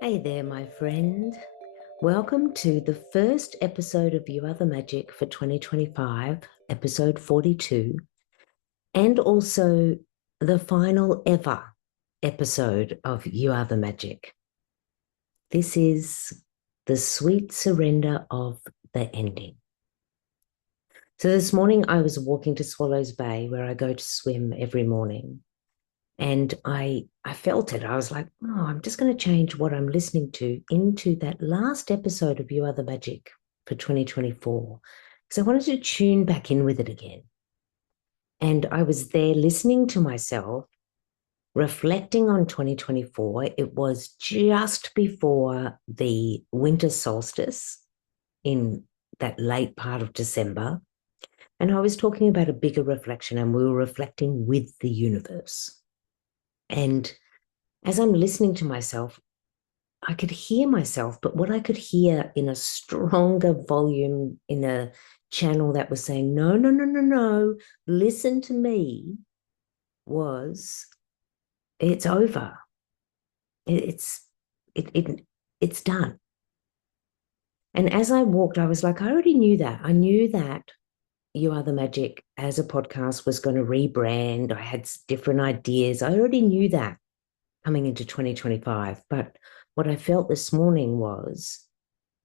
Hey there, my friend. Welcome to the first episode of You Are the Magic for 2025, episode 42, and also the final ever episode of You Are the Magic. This is the sweet surrender of the ending. So this morning I was walking to Swallows Bay where I go to swim every morning. And I felt it. I was like, oh, I'm just going to change what I'm listening to into that last episode of You Are the Magic for 2024. Because I wanted to tune back in with it again. And I was there listening to myself, reflecting on 2024. It was just before the winter solstice in that late part of December. And I was talking about a bigger reflection, and we were reflecting with the universe. And as I'm listening to myself, I could hear myself, but what I could hear in a stronger volume, in a channel that was saying, no, no, no, no, no, listen to me, was it's over. It's it, it it's done. And as I walked, I was like, I already knew that. I knew that You Are the Magic as a podcast was going to rebrand. I had different ideas. I already knew that coming into 2025. But what I felt this morning was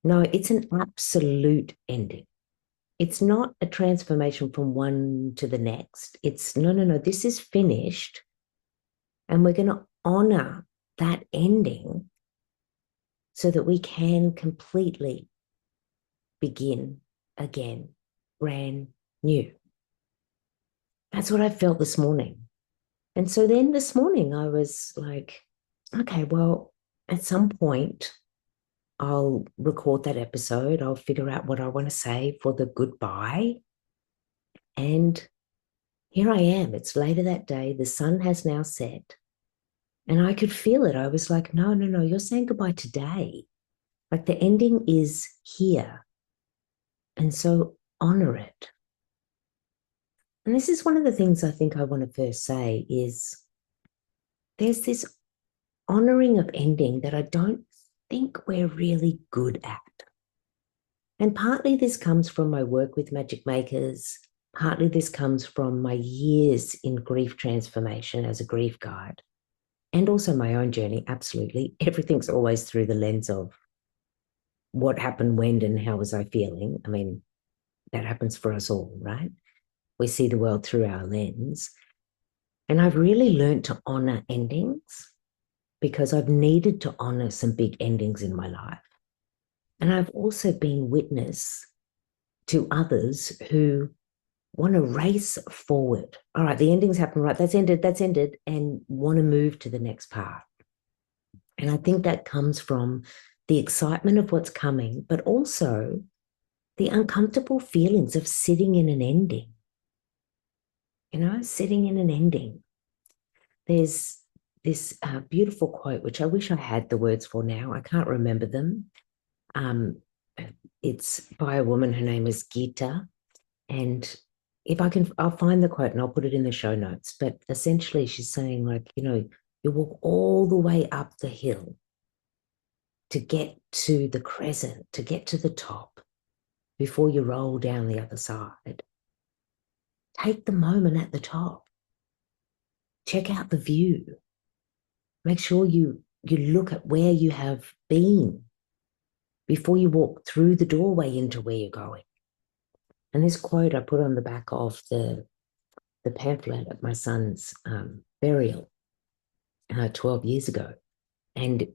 no, it's an absolute ending. It's not a transformation from one to the next. It's no, no, no, this is finished. And we're going to honor that ending so that we can completely begin again, brand new. That's what I felt this morning. And so then this morning I was like, okay, well, at some point, I'll record that episode. I'll figure out what I want to say for the goodbye. And here I am. It's later that day. The sun has now set. And I could feel it. I was like, no, no, no, you're saying goodbye today. Like the ending is here. And so honor it. And this is one of the things I think I want to first say is there's this honoring of ending that I don't think we're really good at. And partly this comes from my work with magic makers. Partly this comes from my years in grief transformation as a grief guide and also my own journey. Absolutely. Everything's always through the lens of what happened when and how was I feeling. I mean, that happens for us all, right? We see the world through our lens. And I've really learned to honor endings because I've needed to honor some big endings in my life. And I've also been witness to others who want to race forward. All right, the endings happen, right? That's ended, and want to move to the next part. And I think that comes from the excitement of what's coming, but also the uncomfortable feelings of sitting in an ending. Sitting in an ending. There's this beautiful quote, which I wish I had the words for now. I can't remember them. Um, it's by a woman. Her name is Gita. And if I can, I'll find the quote and I'll put it in the show notes. But essentially, she's saying, like, you walk all the way up the hill to get to the crescent, to get to the top before you roll down the other side. Take the moment at the top. Check out the view. Make sure you look at where you have been before you walk through the doorway into where you're going. And this quote I put on the back of the pamphlet at my son's burial 12 years ago. And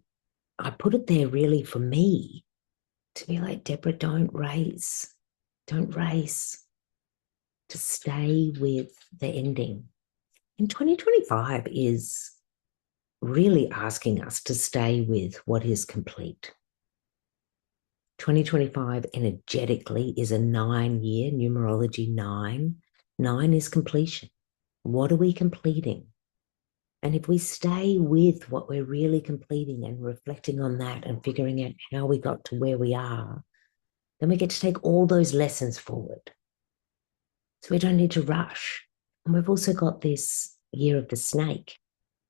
I put it there really for me to be like, Deborah, don't race. Don't race. To stay with the ending. And 2025 is really asking us to stay with what is complete. 2025 energetically is a 9-year, numerology 9. 9 is completion. What are we completing? And if we stay with what we're really completing and reflecting on that and figuring out how we got to where we are, then we get to take all those lessons forward. So we don't need to rush. And we've also got this year of the snake.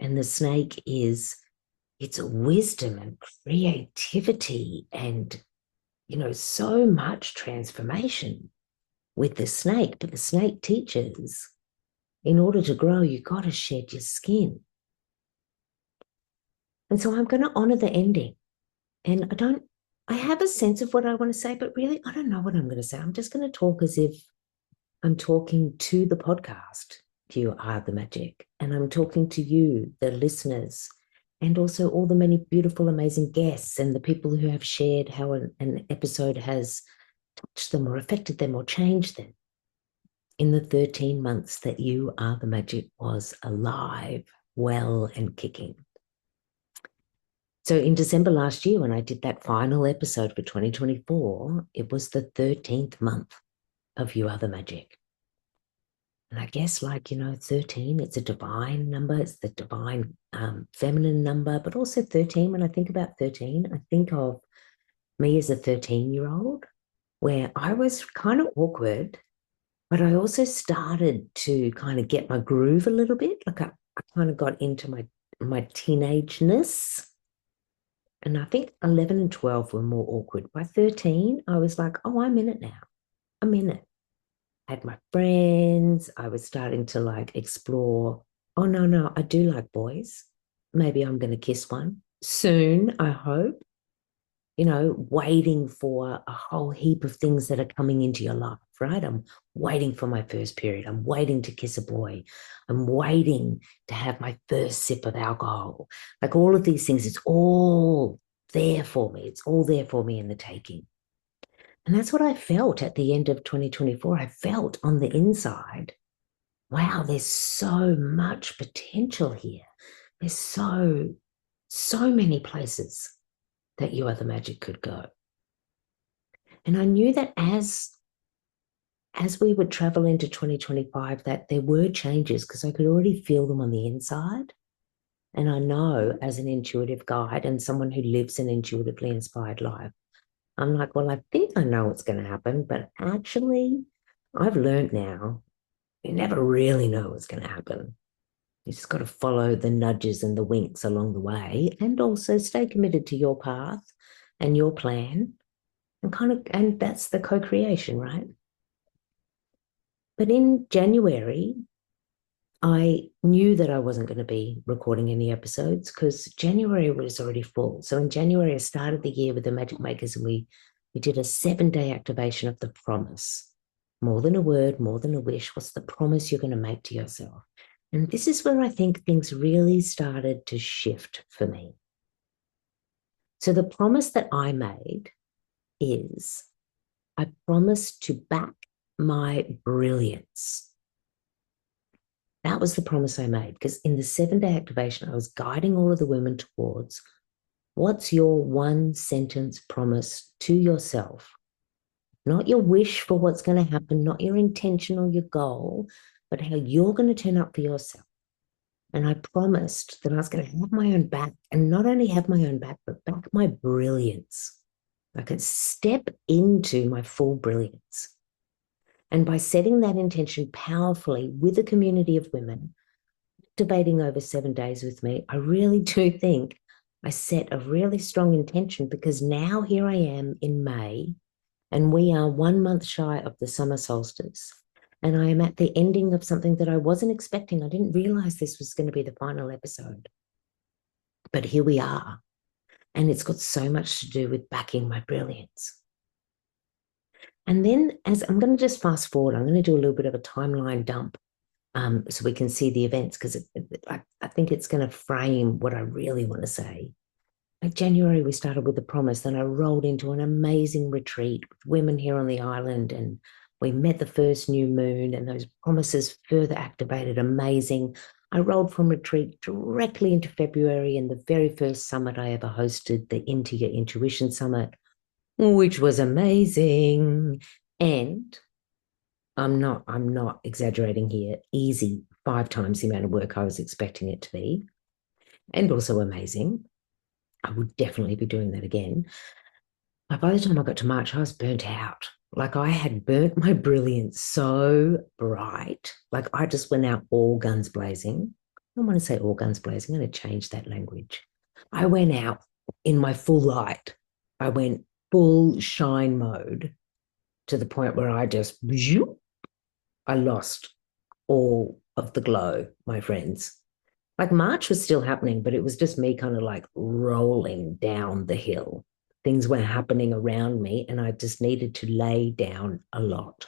And the snake is it's wisdom and creativity and, so much transformation with the snake. But the snake teaches, in order to grow, you got to shed your skin. And so I'm going to honor the ending. And I have a sense of what I want to say, but really, I don't know what I'm going to say. I'm just going to talk as if I'm talking to the podcast. You are the magic. And I'm talking to you, the listeners, and also all the many beautiful, amazing guests and the people who have shared how an episode has touched them or affected them or changed them in the 13 months that You Are the Magic was alive, well, and kicking. So in December last year, when I did that final episode for 2024, it was the 13th month of You Are the Magic. And I guess 13, it's a divine number. It's the divine feminine number, but also 13. When I think about 13, I think of me as a 13-year-old where I was kind of awkward, but I also started to kind of get my groove a little bit. I kind of got into my teenageness. And I think 11 and 12 were more awkward. By 13, I was like, oh, I'm in it now. I'm in it. I had my friends. I was starting to explore. Oh, no, I do like boys. Maybe I'm going to kiss one soon, I hope. Waiting for a whole heap of things that are coming into your life, right? I'm waiting for my first period. I'm waiting to kiss a boy. I'm waiting to have my first sip of alcohol. All of these things, it's all there for me. It's all there for me in the taking. And that's what I felt at the end of 2024. I felt on the inside, wow, there's so much potential here. There's so many places that You Are the Magic could go. And I knew that as we would travel into 2025, that there were changes because I could already feel them on the inside. And I know as an intuitive guide and someone who lives an intuitively inspired life, I'm like, well, I think I know what's going to happen, but actually I've learned now, you never really know what's going to happen. You just got to follow the nudges and the winks along the way and also stay committed to your path and your plan and that's the co-creation, right? But in January, I knew that I wasn't going to be recording any episodes because January was already full. So in January, I started the year with the Magic Makers and we did a 7-day activation of the promise. More than a word, more than a wish. What's the promise you're going to make to yourself? And this is where I think things really started to shift for me. So the promise that I made is I promised to back my brilliance. That was the promise I made because in the 7-day activation, I was guiding all of the women towards what's your 1-sentence promise to yourself? Not your wish for what's going to happen, not your intention or your goal, but how you're going to turn up for yourself. And I promised that I was going to have my own back and not only have my own back, but back my brilliance. I could step into my full brilliance. And by setting that intention powerfully with a community of women, debating over 7 days with me, I really do think I set a really strong intention because now here I am in May and we are 1 month shy of the summer solstice. And I am at the ending of something that I wasn't expecting. I didn't realize this was going to be the final episode. But here we are. And it's got so much to do with backing my brilliance. And then as I'm going to just fast forward, I'm going to do a little bit of a timeline dump so we can see the events because I think it's going to frame what I really want to say. Like January, we started with the promise. Then I rolled into an amazing retreat with women here on the island and we met the first new moon and those promises further activated. Amazing. I rolled from retreat directly into February and the very first summit I ever hosted, the Into Your Intuition Summit, which was amazing. And I'm not exaggerating here. Easy, 5 times the amount of work I was expecting it to be, and also amazing. I would definitely be doing that again. But by the time I got to March, I was burnt out. I had burnt my brilliance so bright. I just went out all guns blazing. I don't want to say all guns blazing. I'm going to change that language. I went out in my full light. I went full shine mode to the point where I lost all of the glow, my friends. Like March was still happening, but it was just me kind of like rolling down the hill. Things were happening around me, and I just needed to lay down a lot.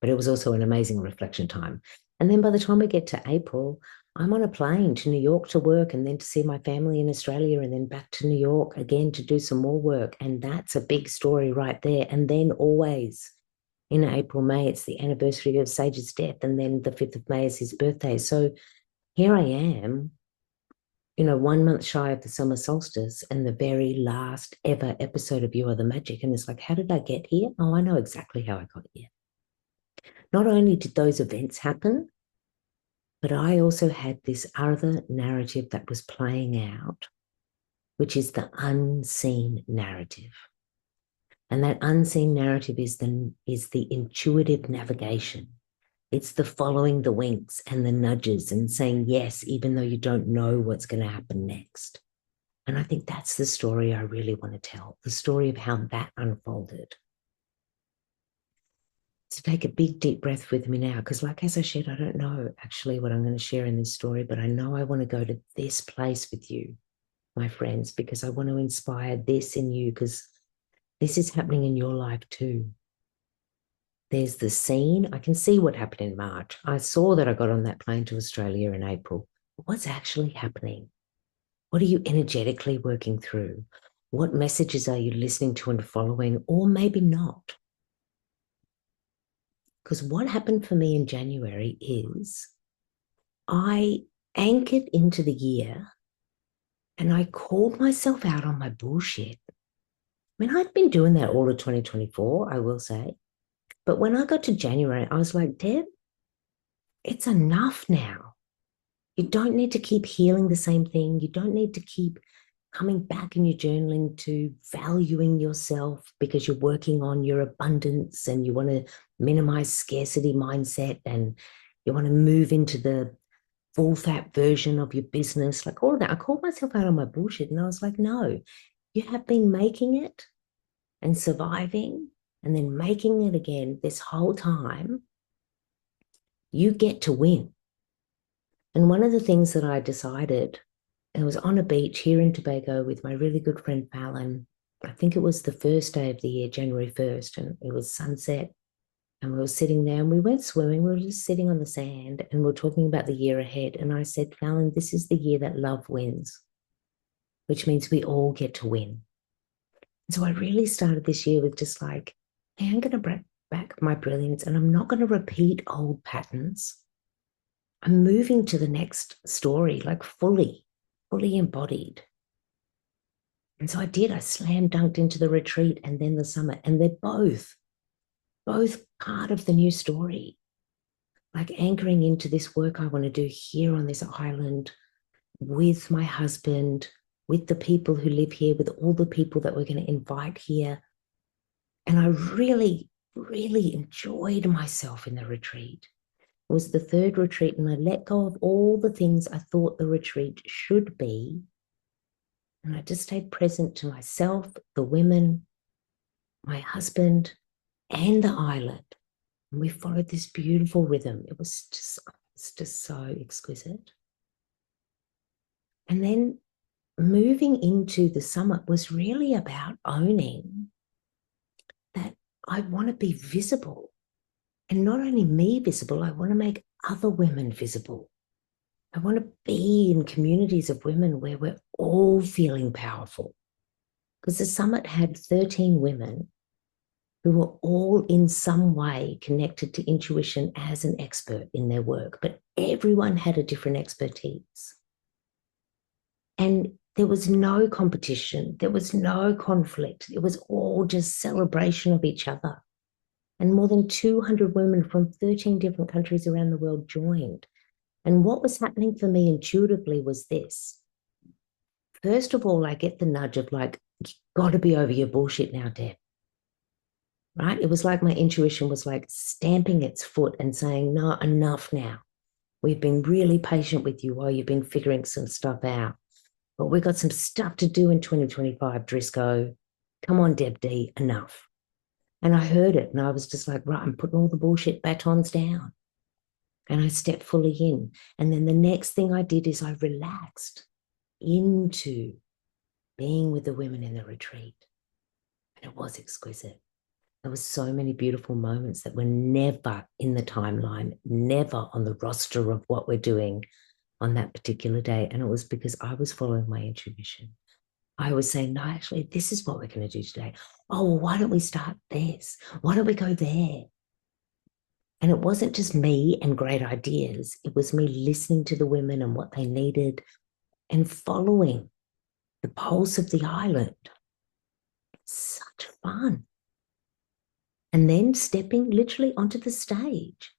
But it was also an amazing reflection time. And then by the time we get to April, I'm on a plane to New York to work and then to see my family in Australia and then back to New York again to do some more work. And that's a big story right there. And then always in April, May, it's the anniversary of Sage's death. And then the 5th of May is his birthday. So here I am, 1 month shy of the summer solstice and the very last ever episode of You Are the Magic. And it's like, how did I get here? Oh, I know exactly how I got here. Not only did those events happen, but I also had this other narrative that was playing out, which is the unseen narrative. And that unseen narrative is the intuitive navigation. It's the following the winks and the nudges and saying yes, even though you don't know what's going to happen next. And I think that's the story I really want to tell, the story of how that unfolded. So take a big, deep breath with me now, because like as I shared, I don't know actually what I'm going to share in this story, but I know I want to go to this place with you, my friends, because I want to inspire this in you, because this is happening in your life too. There's the scene. I can see what happened in March. I saw that I got on that plane to Australia in April. What's actually happening? What are you energetically working through? What messages are you listening to and following, or maybe not? Because what happened for me in January is I anchored into the year and I called myself out on my bullshit. I mean, I'd been doing that all of 2024, I will say. But when I got to January, I was like, Deb, it's enough now. You don't need to keep healing the same thing. You don't need to keep coming back in your journaling to valuing yourself because you're working on your abundance and you want to minimize scarcity mindset and you want to move into the full fat version of your business, like all of that. I called myself out on my bullshit and I was like, no, you have been making it and surviving and then making it again this whole time. You get to win. And one of the things that I decided, I was on a beach here in Tobago with my really good friend Fallon. I think it was the first day of the year, January 1st, and it was sunset. And we were sitting there and we went swimming. We were just sitting on the sand and we were talking about the year ahead. And I said, Fallon, this is the year that love wins, which means we all get to win. And so I really started this year with just like, hey, I'm going to bring back my brilliance and I'm not going to repeat old patterns. I'm moving to the next story, like fully embodied. And so I did. I slam dunked into the retreat and then the summit. And they're both part of the new story. Like anchoring into this work I want to do here on this island with my husband, with the people who live here, with all the people that we're going to invite here. And I really, really enjoyed myself in the retreat. It was the third retreat, and I let go of all the things I thought the retreat should be. And I just stayed present to myself, the women, my husband, and the island. And we followed this beautiful rhythm. It was just so exquisite. And then moving into the summit was really about owning that I want to be visible. And not only me visible, I want to make other women visible. I want to be in communities of women where we're all feeling powerful. Because the summit had 13 women who were all in some way connected to intuition as an expert in their work, but everyone had a different expertise. And there was no competition, there was no conflict, it was all just celebration of each other. And more than 200 women from 13 different countries around the world joined. And what was happening for me intuitively was this. First of all, I get the nudge of like, you got to be over your bullshit now, Deb. Right? It was like my intuition was like stamping its foot and saying, no, enough now. We've been really patient with you while you've been figuring some stuff out. But we got some stuff to do in 2025, Driscoll. Come on, Deb D, enough. And I heard it and I was just like, right, I'm putting all the bullshit batons down. And I stepped fully in. And then the next thing I did is I relaxed into being with the women in the retreat. And it was exquisite. There were so many beautiful moments that were never in the timeline, never on the roster of what we're doing on that particular day. And it was because I was following my intuition. I was saying, no, actually, this is what we're going to do today. Oh, well, why don't we start this? Why don't we go there? And it wasn't just me and great ideas. It was me listening to the women and what they needed and following the pulse of the island. It's such fun. And then stepping literally onto the stage.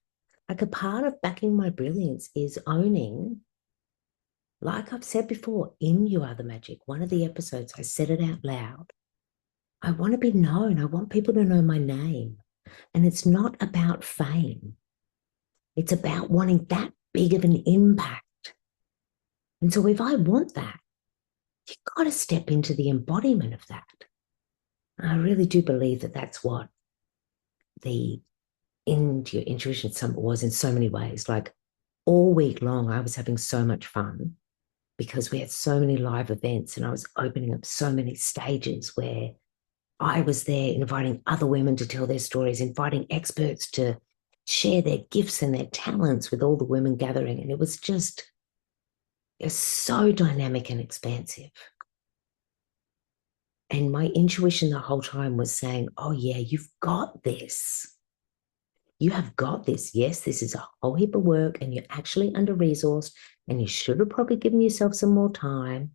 Like a part of backing my brilliance is owning, like I've said before, in You Are the Magic, one of the episodes, I said it out loud. I want to be known. I want people to know my name. And it's not about fame. It's about wanting that big of an impact. And so if I want that, you've got to step into the embodiment of that. I really do believe that that's what the Into Your Intuition Summit was in so many ways. Like all week long, I was having so much fun because we had so many live events and I was opening up so many stages where I was there inviting other women to tell their stories, inviting experts to share their gifts and their talents with all the women gathering. And it was so dynamic and expansive. And my intuition the whole time was saying, oh yeah, you've got this. You have got this. Yes, this is a whole heap of work and you're actually under-resourced and you should have probably given yourself some more time.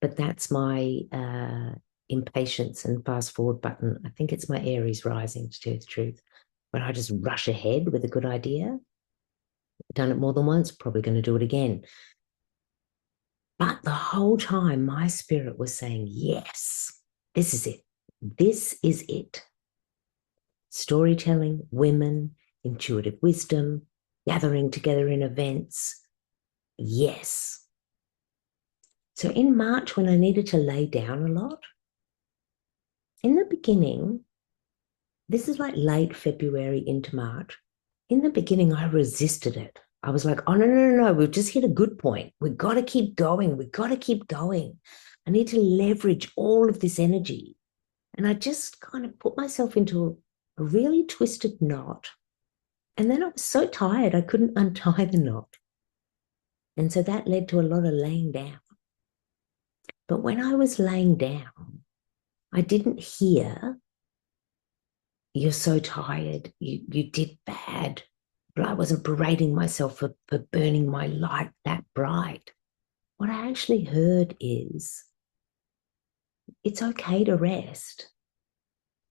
But that's my impatience and fast forward button. I think it's my Aries rising, to tell the truth. But I just rush ahead with a good idea. Done it more than once, probably going to do it again. But the whole time, my spirit was saying, yes, this is it. This is it. Storytelling, women, intuitive wisdom, gathering together in events. Yes. So in March, when I needed to lay down a lot, in the beginning, this is like late February into March. In the beginning, I resisted it. I was like, oh, no. We've just hit a good point. We've got to keep going. We've got to keep going. I need to leverage all of this energy. And I just kind of put myself into a really twisted knot. And then I was so tired, I couldn't untie the knot. And so that led to a lot of laying down. But when I was laying down, I didn't hear, you're so tired, you did bad. But I wasn't berating myself for burning my light that bright. What I actually heard is, it's okay to rest.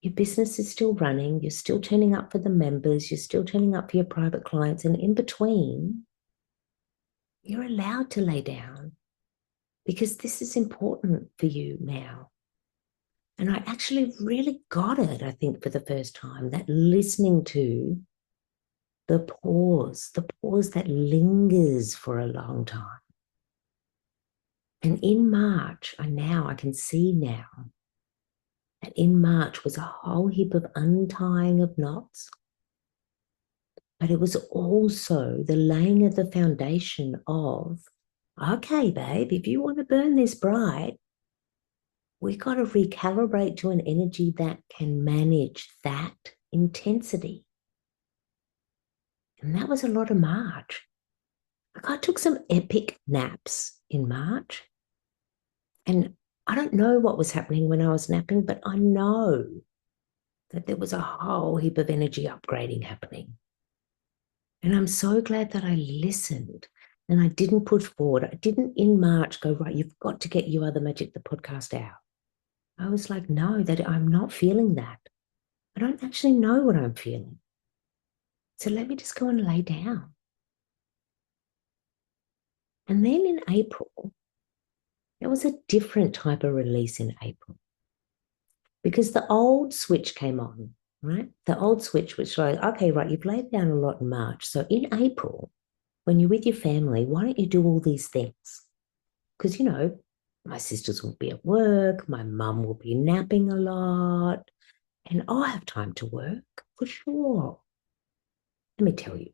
Your business is still running. You're still turning up for the members. You're still turning up for your private clients. And in between, you're allowed to lay down because this is important for you now. And I actually really got it, I think, for the first time, that listening to the pause that lingers for a long time. And in March, I can see now that in March was a whole heap of untying of knots, but it was also the laying of the foundation of, okay, babe, if you want to burn this bright, we got to recalibrate to an energy that can manage that intensity. And that was a lot of March. Like I took some epic naps in March. And I don't know what was happening when I was napping, but I know that there was a whole heap of energy upgrading happening. And I'm so glad that I listened and I didn't push forward. I didn't in March go, right, you've got to get You Are the Magic, the podcast out. I was like, no, that I'm not feeling that. I don't actually know what I'm feeling. So let me just go and lay down. And then in April, there was a different type of release in April because the old switch came on, right? The old switch was like, okay, right, you've laid down a lot in March. So in April, when you're with your family, why don't you do all these things? because, my sisters will be at work, my mum will be napping a lot, and I'll have time to work for sure. Let me tell you,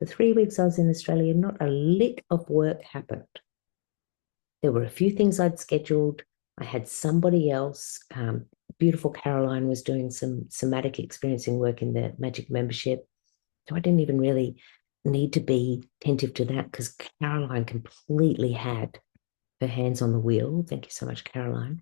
the 3 weeks I was in Australia, not a lick of work happened. There were a few things I'd scheduled. I had somebody else, beautiful Caroline was doing some somatic experiencing work in the Magic membership. So I didn't even really need to be attentive to that because Caroline completely had her hands on the wheel. Thank you so much, Caroline.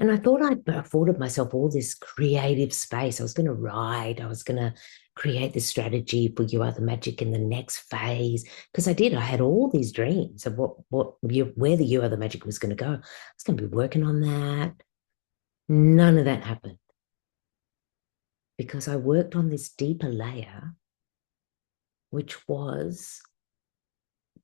And I thought I'd afforded myself all this creative space. I was going to write. I was going to create this strategy for You Are the Magic in the next phase. Because I did. I had all these dreams of where the You Are the Magic was going to go. I was going to be working on that. None of that happened. Because I worked on this deeper layer, which was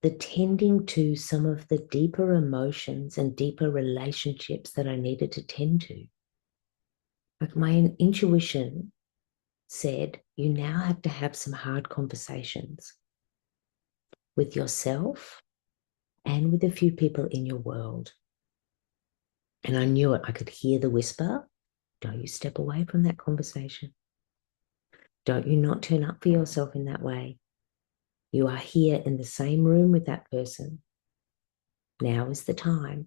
the tending to some of the deeper emotions and deeper relationships that I needed to tend to. Like my intuition said, you now have to have some hard conversations with yourself and with a few people in your world. And I knew it. I could hear the whisper. Don't you step away from that conversation. Don't you not turn up for yourself in that way. You are here in the same room with that person. Now is the time.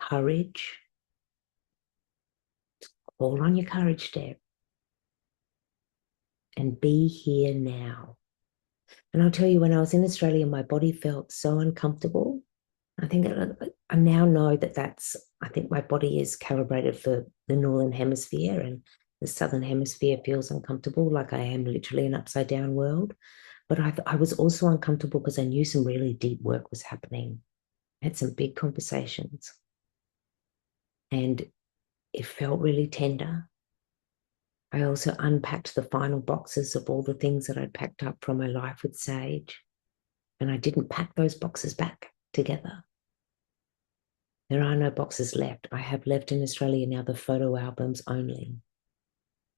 Courage. Call on your courage, Deb. And be here now. And I'll tell you, when I was in Australia, my body felt so uncomfortable. I think I now know I think my body is calibrated for the Northern Hemisphere, and the Southern Hemisphere feels uncomfortable, like I am literally an upside down world. But I was also uncomfortable because I knew some really deep work was happening. I had some big conversations. And it felt really tender. I also unpacked the final boxes of all the things that I'd packed up from my life with Sage. And I didn't pack those boxes back together. There are no boxes left. I have left in Australia now the photo albums only.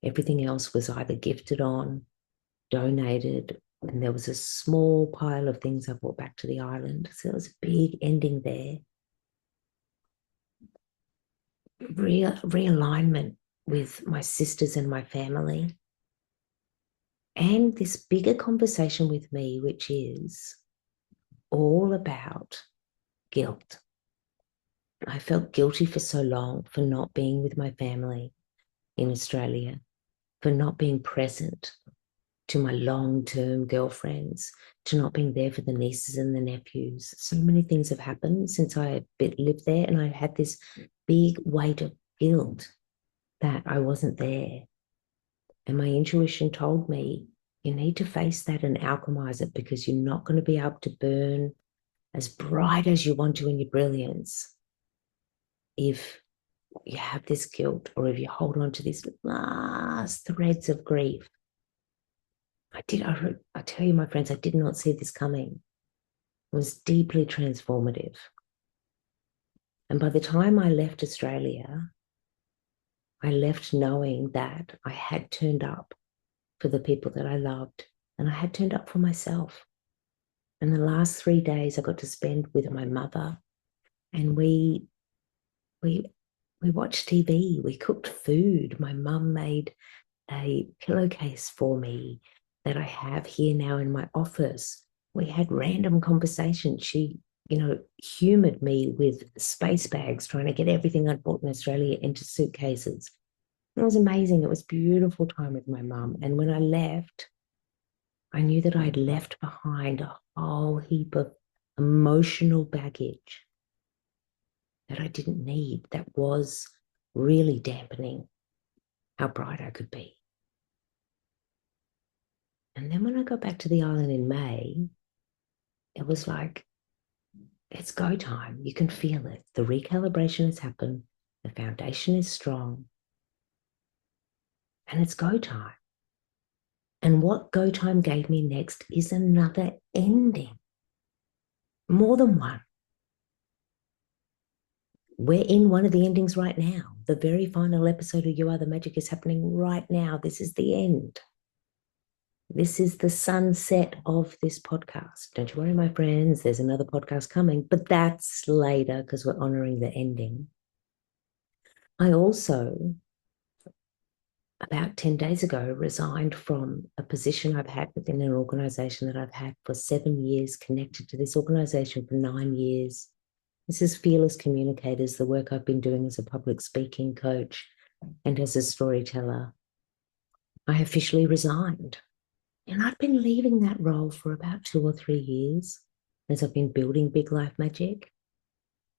Everything else was either gifted on, donated, and there was a small pile of things I brought back to the island. So there was a big ending there. Realignment with my sisters and my family. And this bigger conversation with me, which is all about guilt. I felt guilty for so long for not being with my family in Australia, for not being present to my long-term girlfriends, to not being there for the nieces and the nephews. So many things have happened since I lived there, and I had this big weight of guilt that I wasn't there. And my intuition told me, you need to face that and alchemize it, because you're not going to be able to burn as bright as you want to in your brilliance if you have this guilt, or if you hold on to these last threads of grief. I tell you, my friends, I did not see this coming. It was deeply transformative. And by the time I left Australia, I left knowing that I had turned up for the people that I loved, and I had turned up for myself. And the last 3 days I got to spend with my mother, and we watched TV, we cooked food. My mum made a pillowcase for me that I have here now in my office. We had random conversations. She, humored me with space bags, trying to get everything I'd bought in Australia into suitcases. It was amazing. It was a beautiful time with my mum. And when I left, I knew that I'd left behind a whole heap of emotional baggage that I didn't need, that was really dampening how bright I could be. And then when I got back to the island in May, it was like, it's go time. You can feel it. The recalibration has happened. The foundation is strong. And it's go time. And what go time gave me next is another ending. More than one. We're in one of the endings right now. The very final episode of You Are the Magic is happening right now. This is the end. This is the sunset of this podcast. Don't you worry, my friends, there's another podcast coming, but that's later because we're honoring the ending. I also, about 10 days ago, resigned from a position I've had within an organization that I've had for 7 years, connected to this organization for 9 years. This is Fearless Communicators, the work I've been doing as a public speaking coach and as a storyteller. I officially resigned. And I'd been leaving that role for about 2 or 3 years as I've been building Big Life Magic.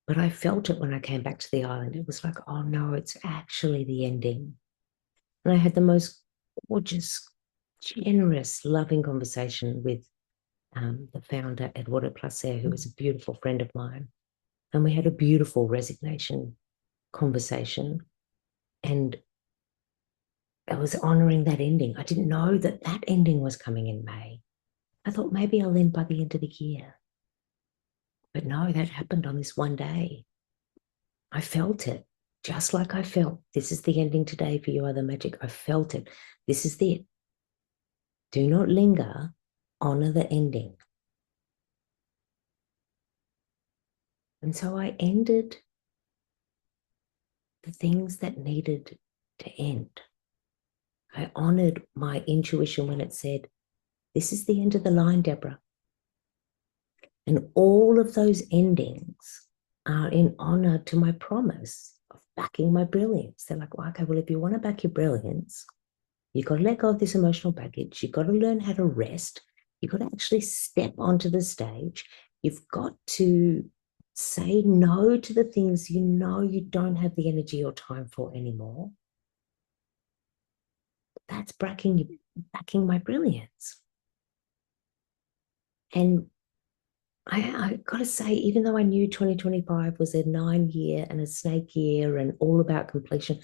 But I felt it when I came back to the island. It was like, oh no, it's actually the ending. And I had the most gorgeous, generous, loving conversation with the founder, Eduardo Placer, who was a beautiful friend of mine. And we had a beautiful resignation conversation. And I was honoring that ending. I didn't know that that ending was coming in May. I thought maybe I'll end by the end of the year. But no, that happened on this one day. I felt it, just like I felt. This is the ending today for You Are the Magic. I felt it. This is it. Do not linger. Honor the ending. And so I ended the things that needed to end. I honored my intuition when it said, this is the end of the line, Deborah. And all of those endings are in honor to my promise of backing my brilliance. They're like, well, okay, well, if you want to back your brilliance, you've got to let go of this emotional baggage. You've got to learn how to rest. You've got to actually step onto the stage. You've got to say no to the things you know you don't have the energy or time for anymore. That's backing my brilliance. And I got to say, even though I knew 2025 was a 9-year and a snake year and all about completion,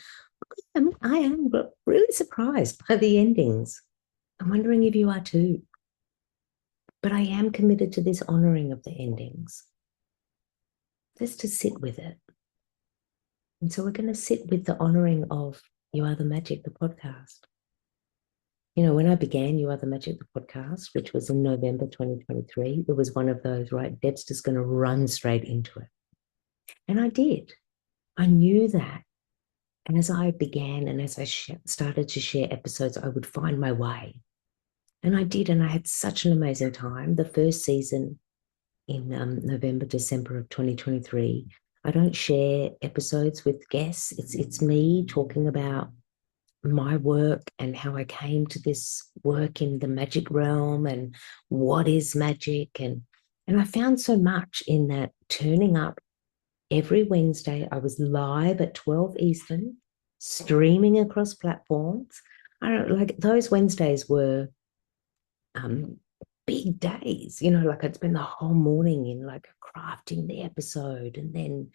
I am really surprised by the endings. I'm wondering if you are too. But I am committed to this honoring of the endings, just to sit with it. And so we're going to sit with the honoring of You Are the Magic, the podcast. You know, when I began You Are the Magic, the podcast, which was in November 2023, it was one of those, right? Deb's just going to run straight into it. And I did. I knew that. And as I began and as I started to share episodes, I would find my way. And I did. And I had such an amazing time. The first season in November, December of 2023, I don't share episodes with guests. It's me talking about my work and how I came to this work in the magic realm and what is magic. And I found so much in that turning up every Wednesday. I was live at 12 Eastern, streaming across platforms. I don't like those Wednesdays were big days, you know, like I'd spend the whole morning in like crafting the episode and then,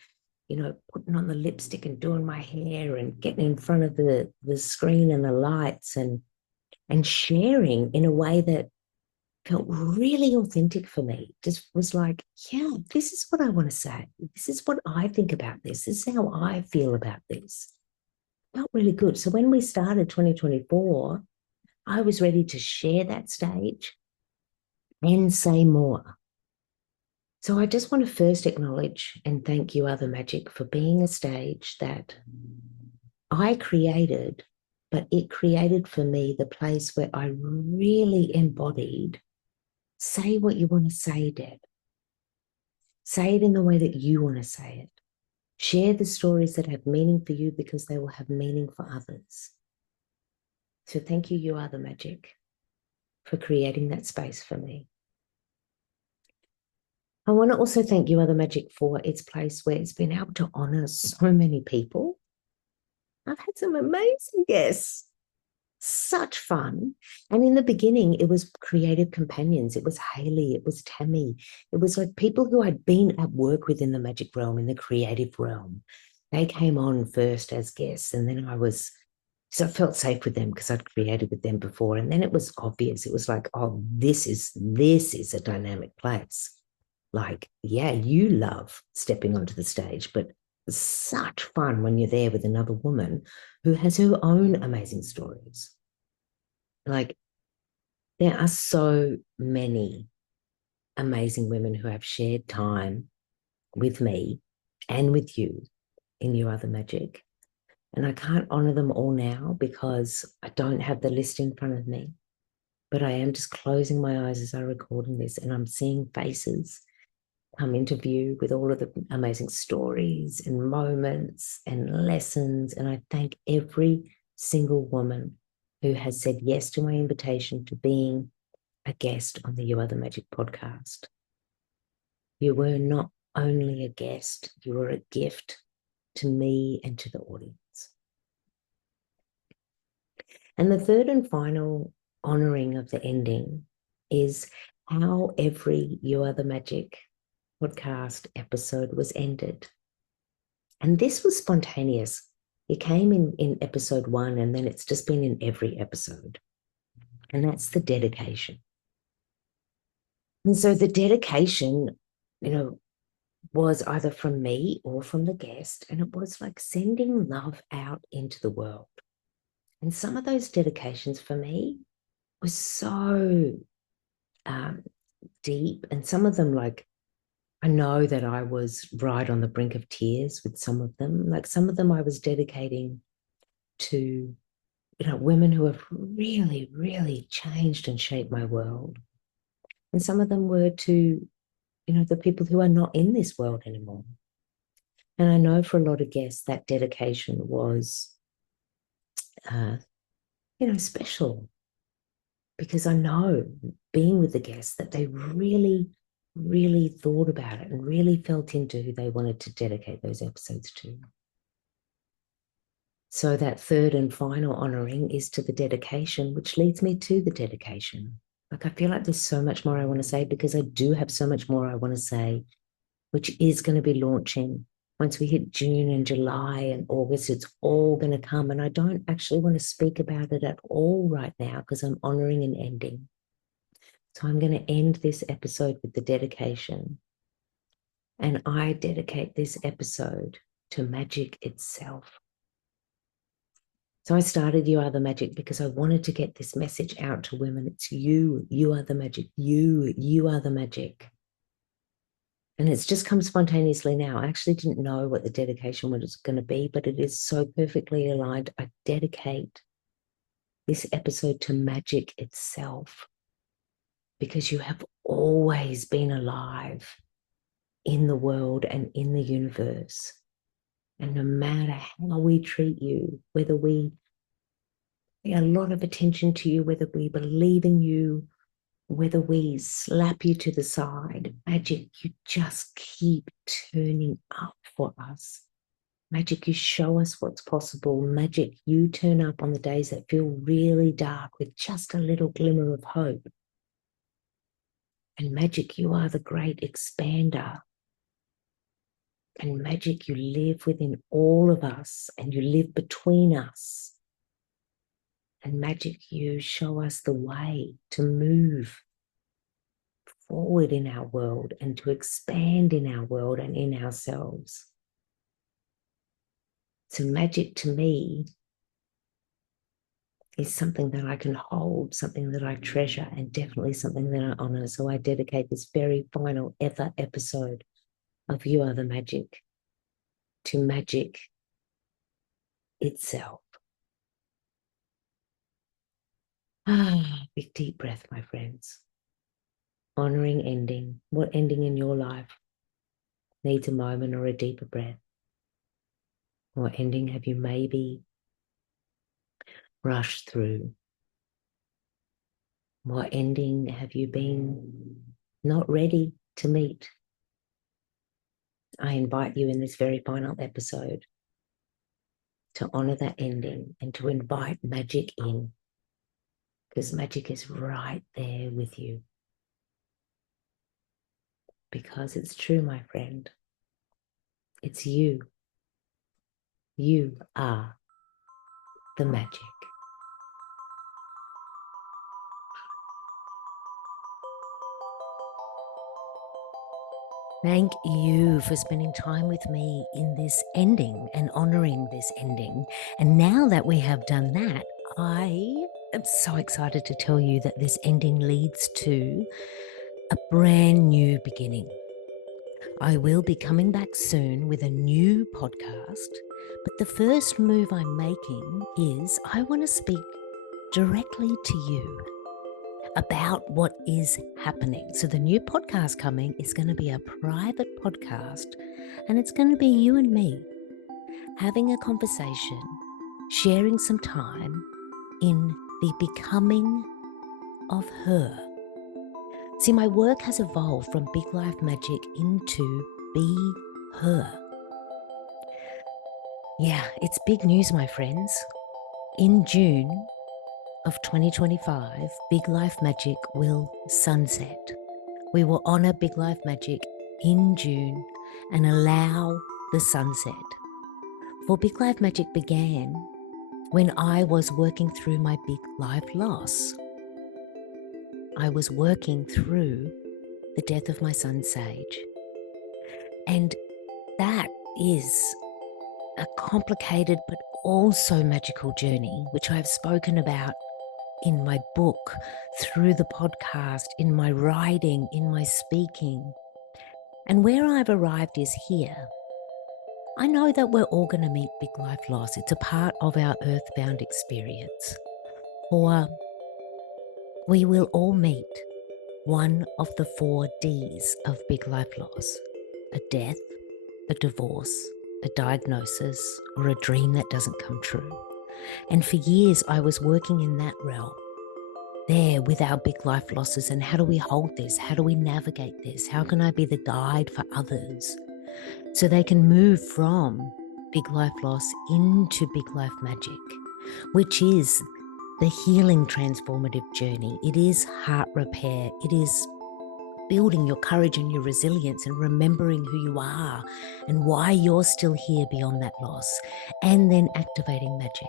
you know, putting on the lipstick and doing my hair and getting in front of the screen and the lights and sharing in a way that felt really authentic for me. Just was like, yeah, this is what I want to say. This is what I think about this. This is how I feel about this. Felt really good. So when we started 2024, I was ready to share that stage and say more. So I just want to first acknowledge and thank You Are the Magic for being a stage that I created, but it created for me the place where I really embodied, say what you want to say, Deb. Say it in the way that you want to say it. Share the stories that have meaning for you because they will have meaning for others. So thank you, You Are the Magic, for creating that space for me. I want to also thank You Are the Magic for its place where it's been able to honor so many people. I've had some amazing guests, such fun. And in the beginning, it was creative companions. It was Haley, it was Tammy. It was like people who I'd been at work with in the magic realm, in the creative realm. They came on first as guests, and then so I felt safe with them because I'd created with them before. And then it was obvious. It was like, oh, this is a dynamic place. Like, yeah, you love stepping onto the stage, but it's such fun when you're there with another woman who has her own amazing stories. Like, There are so many amazing women who have shared time with me and with you in You Are the Magic. And I can't honor them all now because I don't have the list in front of me. But I am just closing my eyes as I'm recording this, and I'm seeing faces come into view with all of the amazing stories and moments and lessons. And I thank every single woman who has said yes to my invitation to being a guest on the You Are the Magic podcast. You were not only a guest, you were a gift to me and to the audience. And the third and final honoring of the ending is how every You Are the Magic podcast episode was ended. And this was spontaneous. It came in episode 1, and then it's just been in every episode. And that's the dedication. And so the dedication, was either from me or from the guest, and it was like sending love out into the world. And some of those dedications for me were so deep, and some of them, like, I know that I was right on the brink of tears with some of them. Like, some of them I was dedicating to, women who have really, really changed and shaped my world. And some of them were to, the people who are not in this world anymore. And I know for a lot of guests that dedication was, special, because I know, being with the guests, that they really, really thought about it and really felt into who they wanted to dedicate those episodes to. So that third and final honoring is to the dedication, which leads me to the dedication. Like, I feel like there's so much more I want to say, because I do have so much more I want to say, which is going to be launching once we hit June and July and August. It's all going to come. And I don't actually want to speak about it at all right now, because I'm honoring an ending. So I'm going to end this episode with the dedication. And I dedicate this episode to magic itself. So I started You Are the Magic because I wanted to get this message out to women. It's you. You are the magic. You are the magic. And it's just come spontaneously now. I actually didn't know what the dedication was going to be, but it is so perfectly aligned. I dedicate this episode to magic itself, because you have always been alive in the world and in the universe. And no matter how we treat you, whether we pay a lot of attention to you, whether we believe in you, whether we slap you to the side, magic, you just keep turning up for us. Magic, you show us what's possible. Magic, you turn up on the days that feel really dark with just a little glimmer of hope. And magic, you are the great expander. And magic, you live within all of us, and you live between us. And magic, you show us the way to move forward in our world and to expand in our world and in ourselves. So magic, to me, is something that I can hold, something that I treasure, and definitely something that I honor. So I dedicate this very final ever episode of You Are the Magic to magic itself. Big deep breath, my friends. Honoring ending. What ending in your life needs a moment or a deeper breath? What ending have you maybe rushed through? What ending have you been not ready to meet? I invite you in this very final episode to honor that ending and to invite magic in, because magic is right there with you. Because it's true, my friend. It's you. You are the magic. Thank you for spending time with me in this ending and honoring this ending. And now that we have done that, I I'm so excited to tell you that this ending leads to a brand new beginning. I will be coming back soon with a new podcast, but the first move I'm making is I want to speak directly to you about what is happening. So the new podcast coming is going to be a private podcast, and it's going to be you and me having a conversation, sharing some time in the becoming of her. See, my work has evolved from Big Life Magic into Be Her. Yeah, it's big news, my friends. In June of 2025, Big Life Magic will sunset. We will honor Big Life Magic in June and allow the sunset. For Big Life Magic began when I was working through my big life loss. I was working through the death of my son, Sage. And that is a complicated but also magical journey, which I've spoken about in my book, through the podcast, in my writing, in my speaking. And where I've arrived is here. I know that we're all going to meet big life loss. It's a part of our earthbound experience. Or we will all meet one of the 4 Ds of big life loss: a death, a divorce, a diagnosis, or a dream that doesn't come true. And for years, I was working in that realm, there with our big life losses. And how do we hold this? How do we navigate this? How can I be the guide for others so they can move from big life loss into big life magic, which is the healing transformative journey. It is heart repair. It is building your courage and your resilience and remembering who you are and why you're still here beyond that loss, and then activating magic.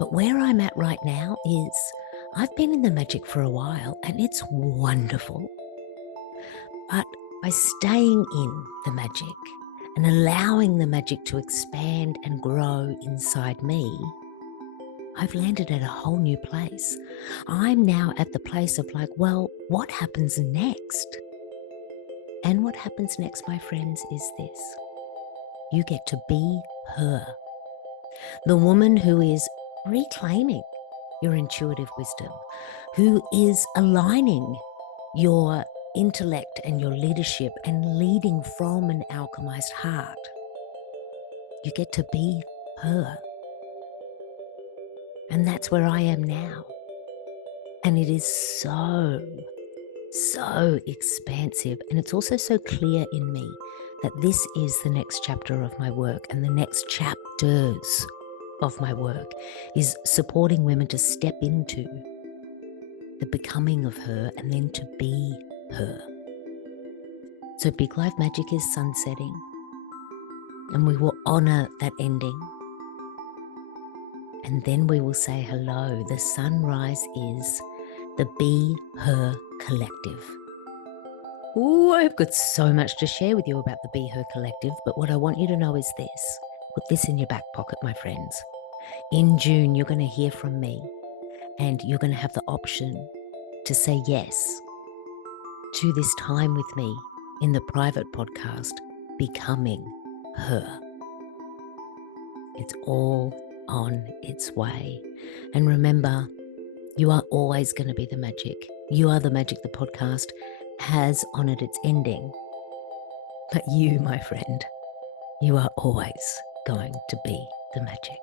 But where I'm at right now is I've been in the magic for a while and it's wonderful. But by staying in the magic and allowing the magic to expand and grow inside me, I've landed at a whole new place. I'm now at the place of like, well, what happens next? And what happens next, my friends, is this. You get to be her. The woman who is reclaiming your intuitive wisdom, who is aligning your intellect and your leadership and leading from an alchemized heart. You get to be her. And that's where I am now. And it is so expansive. And it's also so clear in me that this is the next chapter of my work, and the next chapters of my work is supporting women to step into the becoming of her and then to be her. So Big Life Magic is sunsetting, and we will honor that ending. And then we will say hello. The sunrise is the Be Her Collective. Ooh, I've got so much to share with you about the Be Her Collective, but what I want you to know is this. Put this in your back pocket, my friends. In June, you're going to hear from me, and you're going to have the option to say yes to this time with me in the private podcast, Becoming Her. It's all on its way. And remember, you are always going to be the magic. You are the magic the podcast has honored its ending. But you, my friend, you are always going to be the magic.